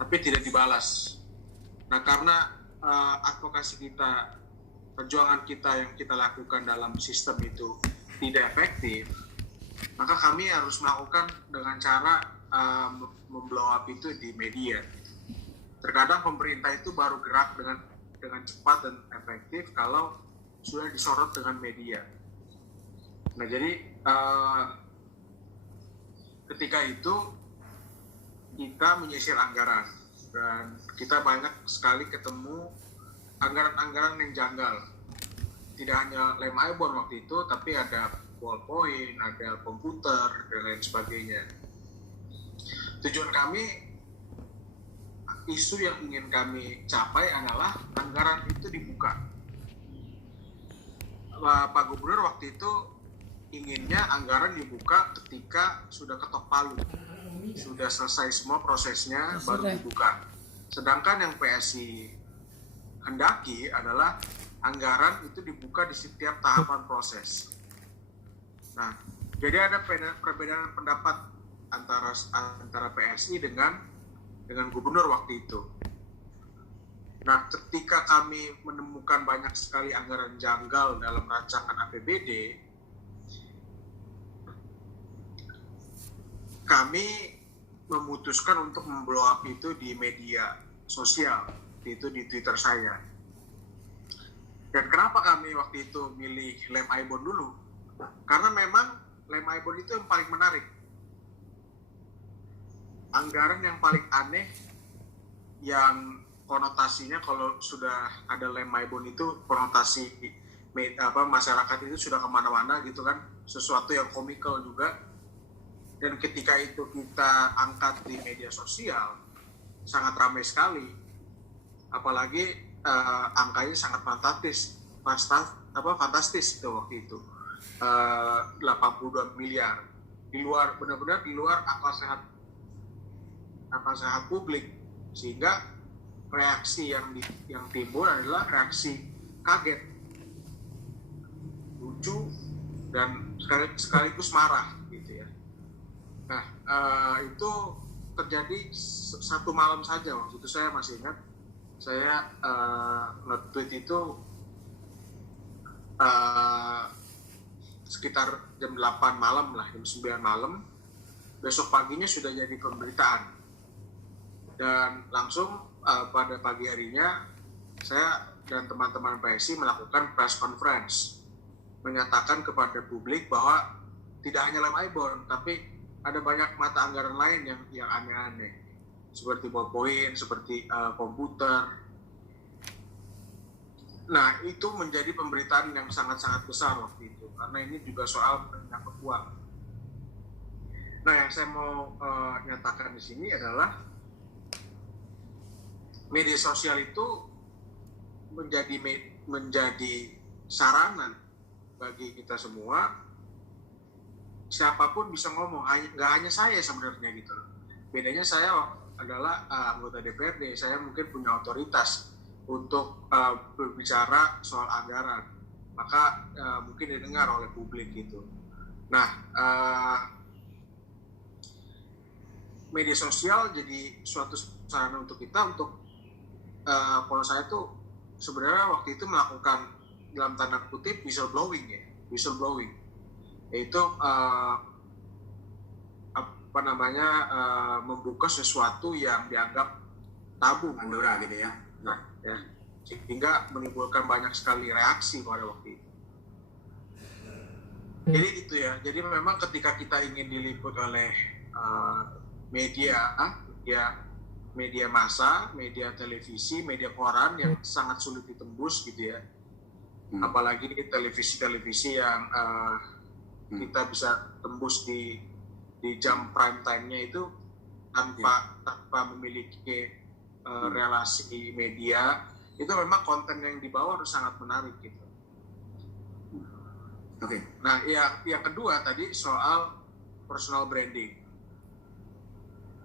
tapi tidak dibalas. Nah, karena advokasi kita, perjuangan kita yang kita lakukan dalam sistem itu tidak efektif, maka kami harus melakukan dengan cara memblow up itu di media. Terkadang pemerintah itu baru gerak dengan cepat dan efektif kalau sudah disorot dengan media. Nah, jadi ketika itu kita menyisir anggaran dan kita banyak sekali ketemu anggaran-anggaran yang janggal. Tidak hanya lem ibon waktu itu, tapi ada ballpoint, ada komputer, dan lain sebagainya. Tujuan kami, isu yang ingin kami capai adalah anggaran itu dibuka. Pak Gubernur waktu itu inginnya anggaran dibuka ketika sudah ketok palu, sudah selesai semua prosesnya baru dibuka. Sedangkan yang PSI hendaki adalah anggaran itu dibuka di setiap tahapan proses. Nah, jadi ada perbedaan pendapat antara PSI dengan gubernur waktu itu. Nah, ketika kami menemukan banyak sekali anggaran janggal dalam rancangan APBD, kami memutuskan untuk memblow up itu di media sosial, itu di Twitter saya. Dan kenapa kami waktu itu milih lem ibon dulu? Karena memang lem ibon itu yang paling menarik. Anggaran yang paling aneh, yang konotasinya kalau sudah ada lem ibon itu konotasi masyarakat itu sudah kemana-mana gitu kan, sesuatu yang komikal juga. Dan ketika itu kita angkat di media sosial, sangat ramai sekali. Apalagi angkanya sangat fantastis itu waktu itu. 82 miliar. Benar-benar di luar akal sehat publik. Sehingga reaksi yang timbul adalah reaksi kaget, lucu, dan sekaligus marah gitu ya. Nah, itu terjadi satu malam saja. Waktu itu saya masih ingat, saya nge-tweet itu sekitar jam 8 malam lah, jam 9 malam. Besok paginya sudah jadi pemberitaan. Dan langsung pada pagi harinya, saya dan teman-teman PSI melakukan press conference, menyatakan kepada publik bahwa tidak hanya lem ibon, tapi ada banyak mata anggaran lain yang aneh-aneh, seperti ballpoint, seperti komputer. Nah, itu menjadi pemberitaan yang sangat-sangat besar waktu itu, karena ini juga soal menyangkut uang. Nah, yang saya mau nyatakan di sini adalah media sosial itu menjadi sarana bagi kita semua. Siapapun bisa ngomong, nggak hanya saya sebenarnya gitu. Bedanya saya adalah anggota DPRD, saya mungkin punya otoritas untuk berbicara soal anggaran, maka mungkin didengar oleh publik gitu. Nah, media sosial jadi suatu sarana untuk kita untuk kalau saya tuh sebenarnya waktu itu melakukan dalam tanda kutip whistleblowing, yaitu membuka sesuatu yang dianggap tabu, Pandora gitu ya. Nah, ya, sehingga menimbulkan banyak sekali reaksi pada waktu itu. Jadi gitu ya. Jadi memang ketika kita ingin diliput oleh media massa, media televisi, media koran yang sangat sulit ditembus gitu ya. Apalagi televisi yang kita bisa tembus di jam prime time-nya itu tanpa memiliki relasi media, itu memang konten yang dibawa harus sangat menarik gitu. Oke. Nah, yang kedua tadi soal personal branding.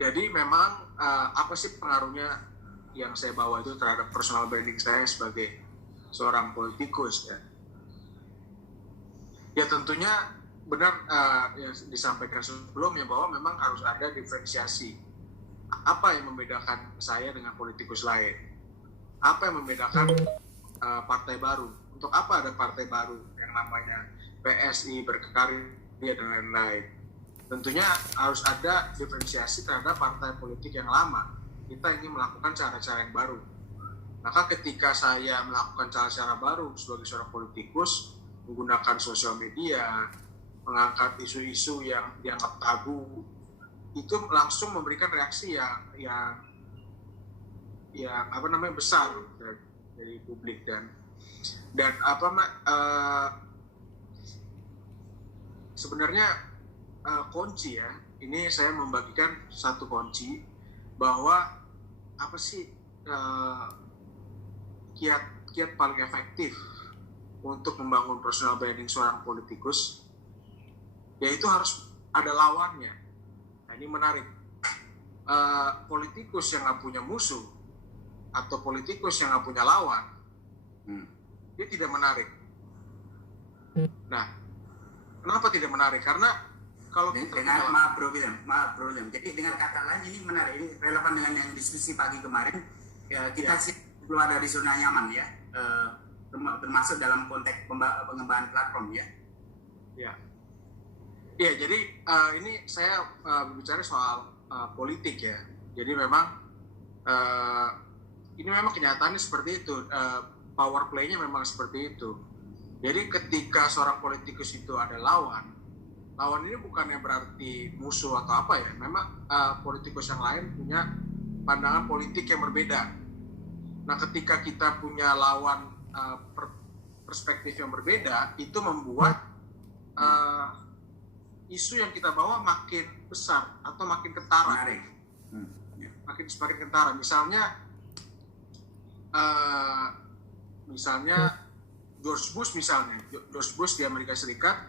Jadi memang apa sih pengaruhnya yang saya bawa itu terhadap personal branding saya sebagai seorang politikus ya? Ya tentunya benar yang disampaikan sebelumnya bahwa memang harus ada diferensiasi apa yang membedakan saya dengan politikus lain? Apa yang membedakan partai baru? Untuk apa ada partai baru yang namanya PSI, Berkarya, dan lain-lain? Tentunya harus ada diferensiasi terhadap partai politik yang lama. Kita ingin melakukan cara-cara yang baru. Maka ketika saya melakukan cara-cara baru sebagai seorang politikus, menggunakan sosial media, mengangkat isu-isu yang dianggap tabu, itu langsung memberikan reaksi yang besar dari publik dan sebenarnya kunci ya, ini saya membagikan satu kunci bahwa apa sih kiat paling efektif untuk membangun personal branding seorang politikus, yaitu harus ada lawannya. Nah, ini menarik. Politikus yang nggak punya musuh atau politikus yang nggak punya lawan, dia tidak menarik. Nah, kenapa tidak menarik? Karena kalau kita maaf bro William. Jadi dengan kata lain ini menarik, ini relevan dengan yang diskusi pagi kemarin. Kita keluar dari zona nyaman ya, termasuk dalam konteks pengembangan platform ya. Ya, jadi ini saya berbicara soal politik ya. Jadi memang ini memang kenyataannya seperti itu. Power play-nya memang seperti itu. Jadi ketika seorang politikus itu ada lawan ini bukannya berarti musuh atau apa ya. Memang politikus yang lain punya pandangan politik yang berbeda. Nah, ketika kita punya lawan perspektif yang berbeda, itu membuat isu yang kita bawa makin besar atau makin kentara. Semakin kentara. Misalnya George Bush di Amerika Serikat,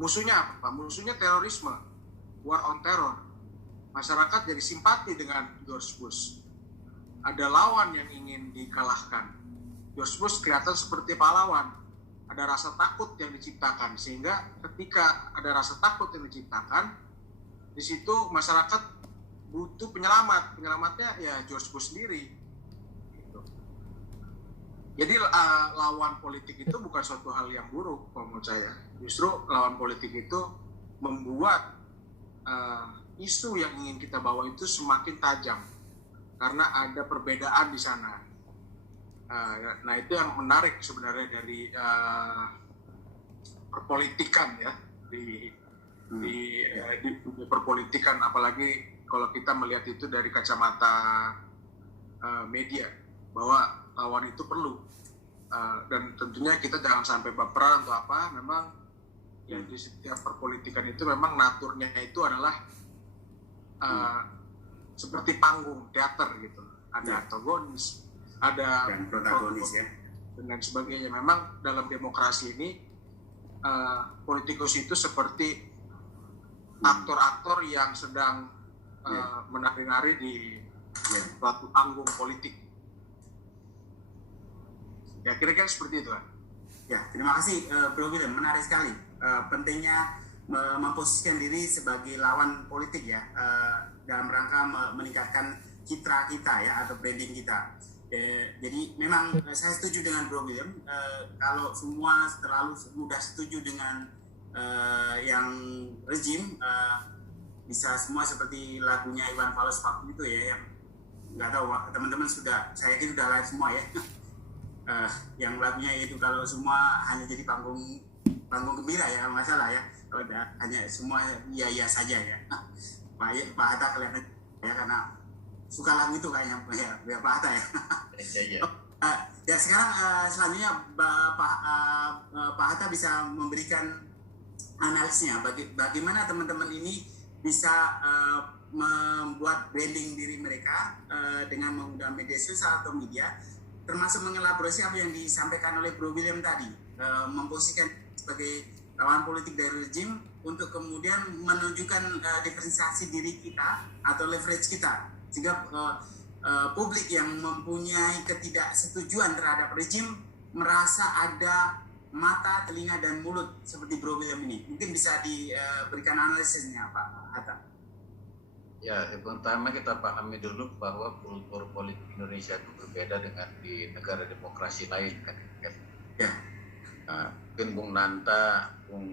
musuhnya apa? Musuhnya terorisme, war on terror. Masyarakat jadi simpati dengan George Bush. Ada lawan yang ingin dikalahkan. George Bush kelihatan seperti pahlawan. Ada rasa takut yang diciptakan, sehingga ketika ada rasa takut yang diciptakan, di situ masyarakat butuh penyelamat. Penyelamatnya ya George Bush sendiri. Gitu. Jadi lawan politik itu bukan suatu hal yang buruk kalau menurut saya. Justru lawan politik itu membuat isu yang ingin kita bawa itu semakin tajam. Karena ada perbedaan di sana. Nah, itu yang menarik sebenarnya dari perpolitikan ya, di perpolitikan, apalagi kalau kita melihat itu dari kacamata media, bahwa lawan itu perlu, dan tentunya kita jangan sampai baperan atau apa. Memang ya di setiap perpolitikan itu memang naturnya itu adalah seperti panggung teater gitu, ada antagonis, ada protagonis ya, dan sebagainya. Memang dalam demokrasi ini politikus itu seperti aktor-aktor yang sedang menari-nari di suatu panggung politik. Ya, kira-kira seperti itu kan. Ya, terima kasih Bro William, menarik sekali. Pentingnya memposisikan diri sebagai lawan politik ya, dalam rangka meningkatkan citra kita ya, atau branding kita. Jadi memang saya setuju dengan Bro William, kalau semua terlalu mudah setuju dengan yang rejim, bisa semua seperti lagunya Iwan Fals waktu itu ya, yang nggak tahu teman-teman saya yakin sudah live semua ya. Yang lagunya itu kalau semua hanya jadi panggung gembira ya, masalah ya. Kalau hanya semua iya saja ya. Pak Hatta kelihatan ya, karena suka lagu itu kayaknya ya Pak Hatta ya. Ya sekarang selanjutnya Pak Hatta bisa memberikan analisnya bagaimana teman-teman ini bisa membuat branding diri mereka dengan menggunakan media sosial atau media, termasuk mengelaborasi apa yang disampaikan oleh Bro William tadi, memposisikan sebagai lawan politik dari rejim untuk kemudian menunjukkan diferensiasi diri kita atau leverage kita, sehingga publik yang mempunyai ketidaksetujuan terhadap rejim merasa ada mata, telinga, dan mulut seperti Bro William ini. Mungkin bisa diberikan analisisnya Pak Hatta. Ya, yang pertama kita pahami dulu bahwa kultur politik Indonesia itu berbeda dengan di negara demokrasi lain kan. Ya. Nah, mungkin Bung Nanta, Bung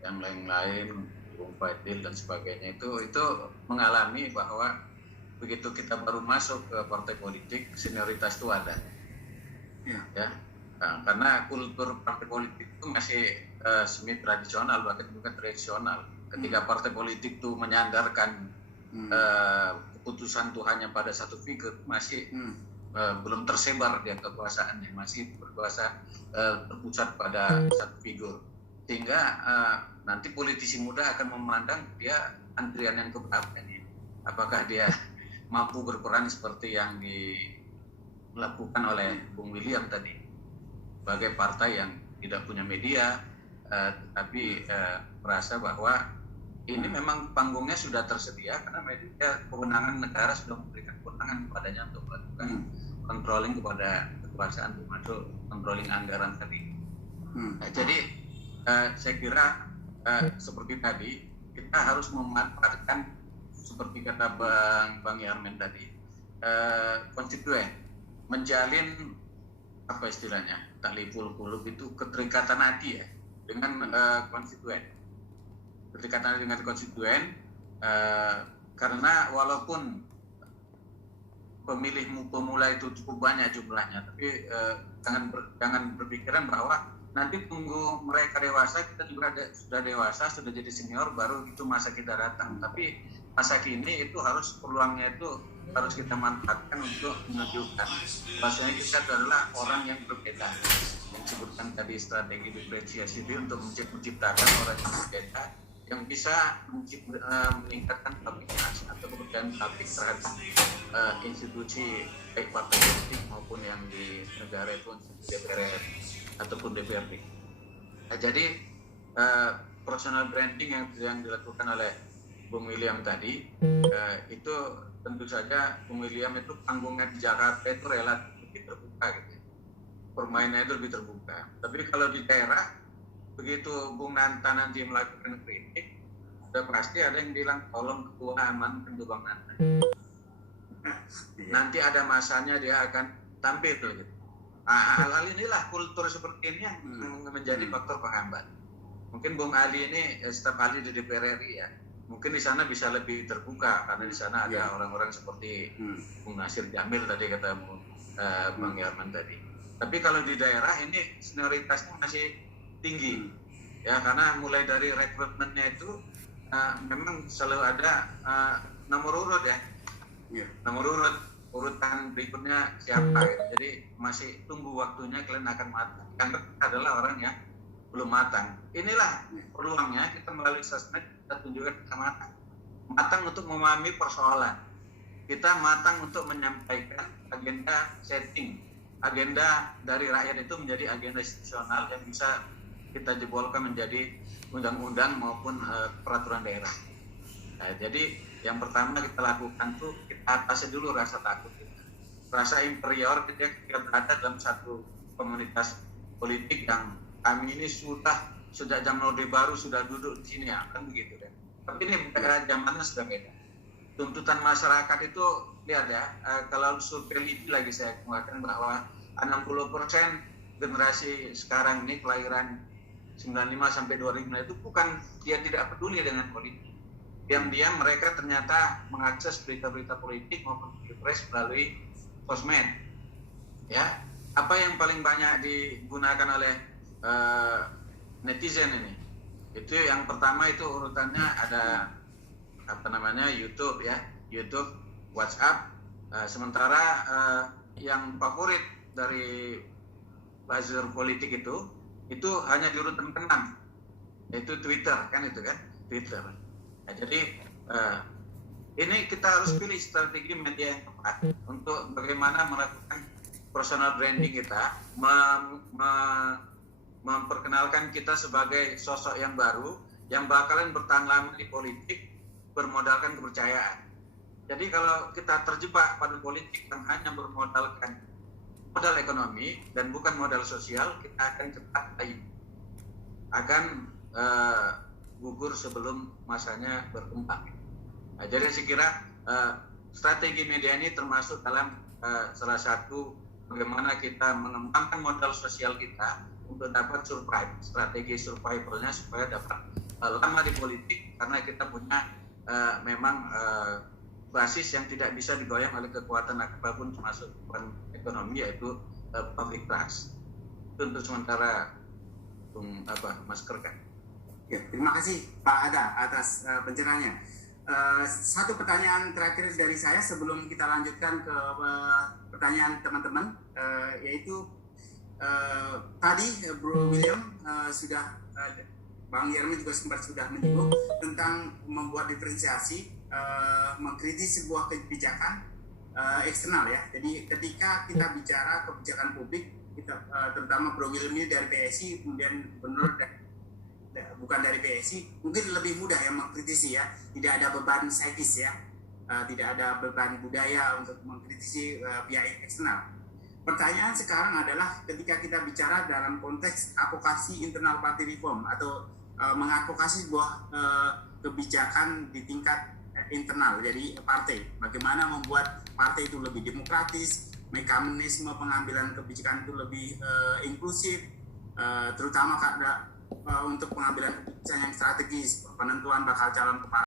yang lain-lain, Bung Fadil dan sebagainya itu mengalami bahwa begitu kita baru masuk ke partai politik, senioritas itu ada. Ya. Nah, karena kultur partai politik itu masih semi tradisional, bahkan bukan tradisional. Ketika partai politik itu menyandarkan keputusan Tuhannya pada satu figur, masih belum tersebar dia kekuasaannya, masih berkuasa terpusat pada satu figur, sehingga nanti politisi muda akan memandang dia antrian yang keberapa ini, apakah dia mampu berperan seperti yang dilakukan oleh Bung William tadi, sebagai partai yang tidak punya media, tapi merasa bahwa ini memang panggungnya sudah tersedia karena media, kewenangan negara sudah memberikan kewenangan kepadanya untuk melakukan controlling kepada kekuasaan, termasuk controlling anggaran tadi. Jadi saya kira seperti tadi kita harus memanfaatkan, seperti kata Bang Yarmen tadi, konstituen, menjalin apa istilahnya, tali puluh-puluh itu keterikatan hati ya dengan konstituen. Berdekatan dengan konstituen, karena walaupun pemilih pemula itu cukup banyak jumlahnya, tapi jangan berpikiran bahwa nanti tunggu mereka dewasa, kita juga sudah dewasa, sudah jadi senior, baru itu masa kita datang. Tapi masa kini itu harus, peluangnya itu harus kita manfaatkan untuk menunjukkan bahwasanya kita adalah orang yang berbeda, yang disebutkan tadi strategi diferensiasi untuk menciptakan orang yang berbeda, yang bisa meningkatkan kapasitas atau kepercayaan publik terhadap institusi baik partai politik maupun yang di negara itu DPR ataupun DPRD. Nah, jadi personal branding yang dilakukan oleh Bung William tadi, itu tentu saja Bung William itu panggungnya di Jakarta itu relatif lebih terbuka gitu. Permainannya itu lebih terbuka. Tapi kalau di daerah, begitu Bung Nanta nanti melakukan kritik, sudah pasti ada yang bilang tolong ketua amankan Bung Nanta. Nanti ada masanya dia akan tampil gitu. Hal inilah kultur seperti ini yang menjadi faktor penghambat. Mungkin Bung Ali ini staf ahli di DPR RI ya, mungkin di sana bisa lebih terbuka karena di sana ada orang-orang seperti Bung Nasir Jamil tadi kata Bang Yarman tadi. Tapi kalau di daerah ini senioritasnya masih tinggi ya, karena mulai dari rekrutmennya itu memang selalu ada nomor urut ya, nomor urut, urutan berikutnya siapa gitu. Jadi masih tunggu waktunya kalian akan matang. Yang adalah orang yang belum matang. Inilah peluangnya kita melalui sosmed, kita tunjukkan kita matang untuk memahami persoalan, kita matang untuk menyampaikan agenda setting, agenda dari rakyat itu menjadi agenda institusional yang bisa kita jebolkan menjadi undang-undang maupun peraturan daerah. Nah, jadi yang pertama kita lakukan tuh kita atasi dulu rasa takut kita, rasa inferior ketika berada dalam satu komunitas politik yang kami ini sudah sejak zaman Orde Baru sudah duduk di sini ya, kan begitu kan. Tapi ini zamannya sudah beda. Tuntutan masyarakat itu lihat ya, kalau survei LIPI lagi saya mengatakan bahwa 60% generasi sekarang ini kelahiran 95 sampai 2005 itu bukan dia tidak peduli dengan politik. Diam-diam mereka ternyata mengakses berita-berita politik maupun pilpres melalui sosmed. Ya, apa yang paling banyak digunakan oleh netizen ini? Itu yang pertama itu urutannya ada YouTube ya, YouTube, WhatsApp. Sementara yang favorit dari buzzer politik itu hanya di urutan ke-6, yaitu Twitter kan, Twitter. Nah, jadi ini kita harus pilih strategi media yang tepat untuk bagaimana melakukan personal branding kita, memperkenalkan kita sebagai sosok yang baru yang bakalan bertahan lama di politik bermodalkan kepercayaan. Jadi kalau kita terjebak pada politik yang hanya bermodalkan modal ekonomi dan bukan modal sosial, kita akan cepat akan gugur sebelum masanya berkembang. Nah, jadi saya kira strategi media ini termasuk dalam salah satu bagaimana kita mengembangkan modal sosial kita untuk dapat survive, strategi survivalnya supaya dapat lama di politik, karena kita punya memang basis yang tidak bisa digoyang oleh kekuatan apapun termasuk kekuatan ekonomi, yaitu public trust. Itu untuk sementara Mas Kerkan. Ya, terima kasih Pak Ada atas pencerahannya. Satu pertanyaan terakhir dari saya sebelum kita lanjutkan ke pertanyaan teman-teman, yaitu tadi Bro William Bang Yermi juga sudah menyinggung tentang membuat diferensiasi, mengkritisi sebuah kebijakan eksternal ya. Jadi ketika kita bicara kebijakan publik, kita terutama Bro William ini dari PSI, kemudian Gubernur bukan dari PSI, mungkin lebih mudah ya mengkritisi ya, tidak ada beban psikis ya, tidak ada beban budaya untuk mengkritisi pihak eksternal. Pertanyaan sekarang adalah ketika kita bicara dalam konteks advokasi internal party reform atau mengadvokasi sebuah kebijakan di tingkat internal, jadi partai, bagaimana membuat partai itu lebih demokratis, mekanisme pengambilan kebijakan itu lebih inklusif, terutama untuk pengambilan keputusan yang strategis, penentuan bakal calon kepala